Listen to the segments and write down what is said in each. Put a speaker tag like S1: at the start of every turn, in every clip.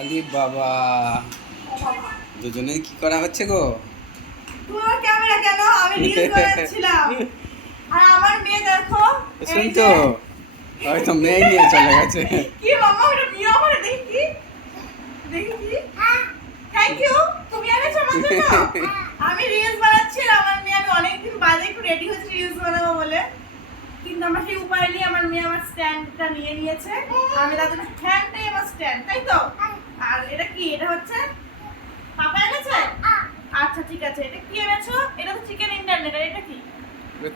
S1: আলি বাবা দুজনে কি করা হচ্ছে গো?
S2: তোমার ক্যামেরা কেন? আমি রিলস বানাচ্ছিলাম। আর আমার মেয়ে দেখো
S1: শুন তো হয়তো মেয়ে নিয়ে চলে গেছে।
S2: কি মাম্মা ওটা নিয়ে আমার দেখি। কি দেখি। কি থ্যাংক ইউ তুমি এনেছো আমার জন্য আমি রিলস বানাচ্ছিলাম আমার মেয়ে আমি অনেকদিন বাদে একটু রেডি হচ্ছে রিলস বানাবো বলে। কিন্তু আমার সেই উপায় নেই আমার মেয়ে আমার স্ট্যান্ডটা নিয়ে নিয়েছে। আমি তাদের ফ্যানটাই আমার স্ট্যান্ড তাই তো? এটা কি? এটা হচ্ছে পাপা এনেছে? আচ্ছা ঠিক আছে। এটা কি এনেছো? এটা তো চিকেন ইন্টারনেট আর এটা কি?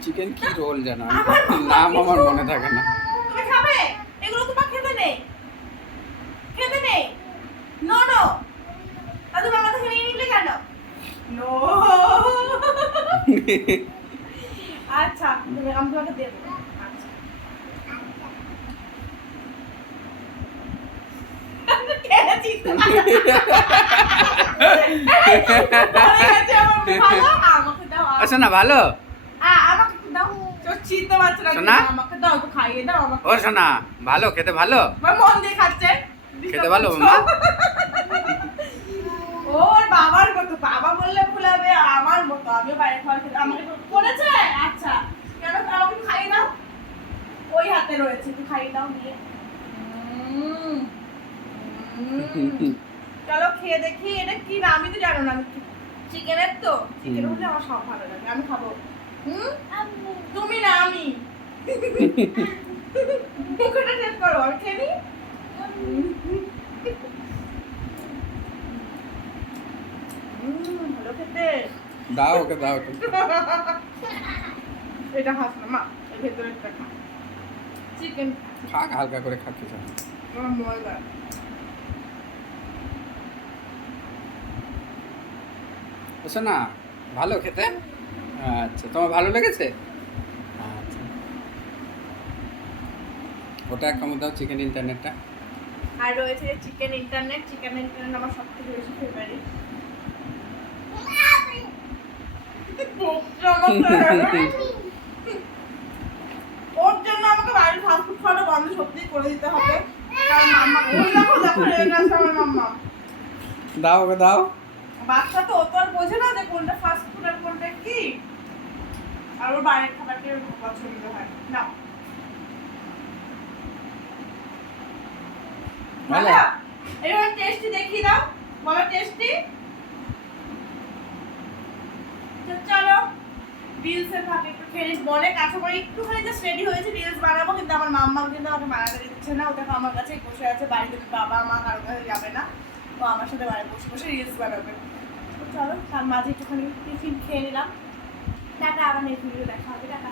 S1: চিকেন কি রোল জানো? নাম আমার মনে থাকে না।
S2: তুমি খাবে? এগুলো তোমার খেতে নেই। খেতে নেই? নো নো তা তুমি আমার থেকে নিয়ে নিলে কেন? নো আচ্ছা আমি তোমাকে দেবো আচ্ছা খেয়েছি তো। পড়ে গেছে আমার ভালো, আমাকে দাও
S1: আচ্ছা না ভালো
S2: আ, আমাকে একটু দাও তো চিনতে পারছ না
S1: শোনা?
S2: আমাকে দাও একটু খাইয়ে দাও আমাকে
S1: ও, শোনা, ভালো, খেতে ভালো? খেতে ভালো
S2: ওর বাবার মতো, বাবা বললে ভুল হবে আমার মতো আমি বাইরে খাওয়া খেতে আমাকে করেছে আচ্ছা কেন আমাকে খাইয়ে দাও ওই হাতে রয়েছে, একটু খাইয়ে দাও নিয়ে। চলো খেয়ে দেখি এটা কি না? আমি তো জানো না চিকেনের তো। চিকেন। হলে আমার সব ভালো লাগে আমি খাব। হুম? তুমি না আমি। মুখটা টেস্ট করো আমি খেয়ে নিই। ভালো খেতে।
S1: দাও ওকে দাও ওকে।
S2: এটা খাস না মা এর ভেতরে একটা খা। চিকেন।
S1: খাক হালকা করে খাচ্ছে সব
S2: মজা
S1: বুঝছ না ভালো খেতে? আচ্ছা তোমার ভালো লেগেছে? আচ্ছা। ওটা এক কামড় দাও চিকেন ইন্টারনেটটা
S2: আর রয়েছে চিকেন ইন্টারনেট চিকেন ইন্টারনেট আমার সব থেকে বেশি ফেভারিট ওর জন্য আমাকে বাড়ির ফাস্টফুড খাওয়াটা বন্ধ সত্যি করে দিতে হবে। কারণ মাম্মা ওই দেখো দেখো গেছে আমার মাম্মা।
S1: দাও ওকে দাও।
S2: বাচ্চা তো ও তো আর বোঝে না যে কোনটা ফাস্ট ফুড আর কোনটা কি আর ওর বাইরের খাবারটা ওর পছন্দ হয়। না
S1: ভালো?
S2: ভালো এবার টেস্টি দেখিয়ে দাও। বলো টেস্টি চলো রিলসের ফাঁকে একটু খেয়ে কাছে করে একটুখানি জাস্ট রেডি হয়েছে রিলস বানাবো কিন্তু আমার মাম্মা কিন্তু আমাকে দিচ্ছে না। ওটা আমার কাছেই বসে আছে বাড়িতে বাবা মা কারও কাছে যাবে না। ও আমার সাথে বাড়ি বসে বসে রিলস বানাবে। তো চলো তার মাঝে একটুখানি টিফিন খেয়ে নিলাম। টাটা আবার নেক্সট ভিডিও দেখা হবে টাটা।